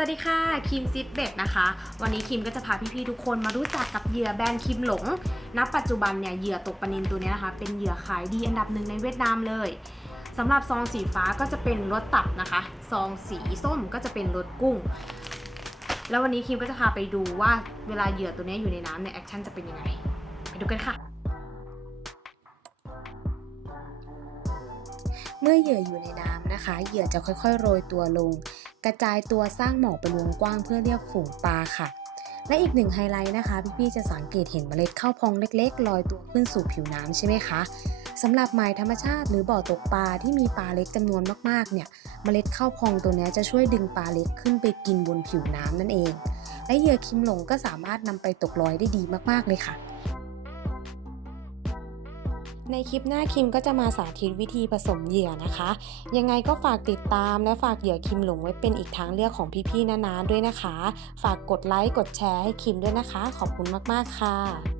สวัสดีค่ะคิมซิดเบดนะคะ วันนี้คิมก็จะพาพี่ๆทุกคนมารู้จักกับเหยื่อแบรนด์คิมหลงณปัจจุบันเนี่ยเหยื่อตกปลานินตัวนี้นะคะ เป็นเหยื่อขายดีอันดับหนึ่งในเวียดนามเลยสำหรับซองสีฟ้าก็จะเป็นรสตับนะคะซองสีส้มก็จะเป็นรสกุ้ง แล้ววันนี้คิมก็จะพาไปดูว่าเวลาเหยื่อตัวนี้อยู่ในน้ำเนี่ยแอคชั่นจะเป็นยังไงไปดูกันค่ะเมื่อเหยื่ออยู่ในน้ำนะคะ เหยื่อจะค่อยๆ โรยตัวลง กระจายตัวสร้างหมอกเป็นวงกว้างเพื่อเรียกฝูงปลาค่ะ และอีกหนึ่งไฮไลท์นะคะ พี่ๆจะสังเกตเห็นเมล็ดข้าวพองเล็กๆลอยตัวขึ้นสู่ผิวน้ำใช่ไหมคะสำหรับหมายธรรมชาติหรือบ่อตกปลาที่มีปลาเล็กจำนวนมากๆเนี่ยเมล็ดข้าวพองตัวนี้จะช่วยดึงปลาเล็กขึ้นไปกินบนผิวน้ำนั่นเอง และเหยื่อคิมหลงก็สามารถนำไปตกลอยได้ดีมากๆเลยค่ะ ในคลิปหน้าคิมก็จะมาสาธิตวิธีผสมเหยื่อนะคะ ยังไงก็ฝากติดตามและฝากเหยื่อคิมหลงไว้เป็นอีกทางเลือกของพี่ๆนานาด้วยนะคะ ฝากกดไลค์กดแชร์ให้คิมด้วยนะคะ ขอบคุณมากๆค่ะ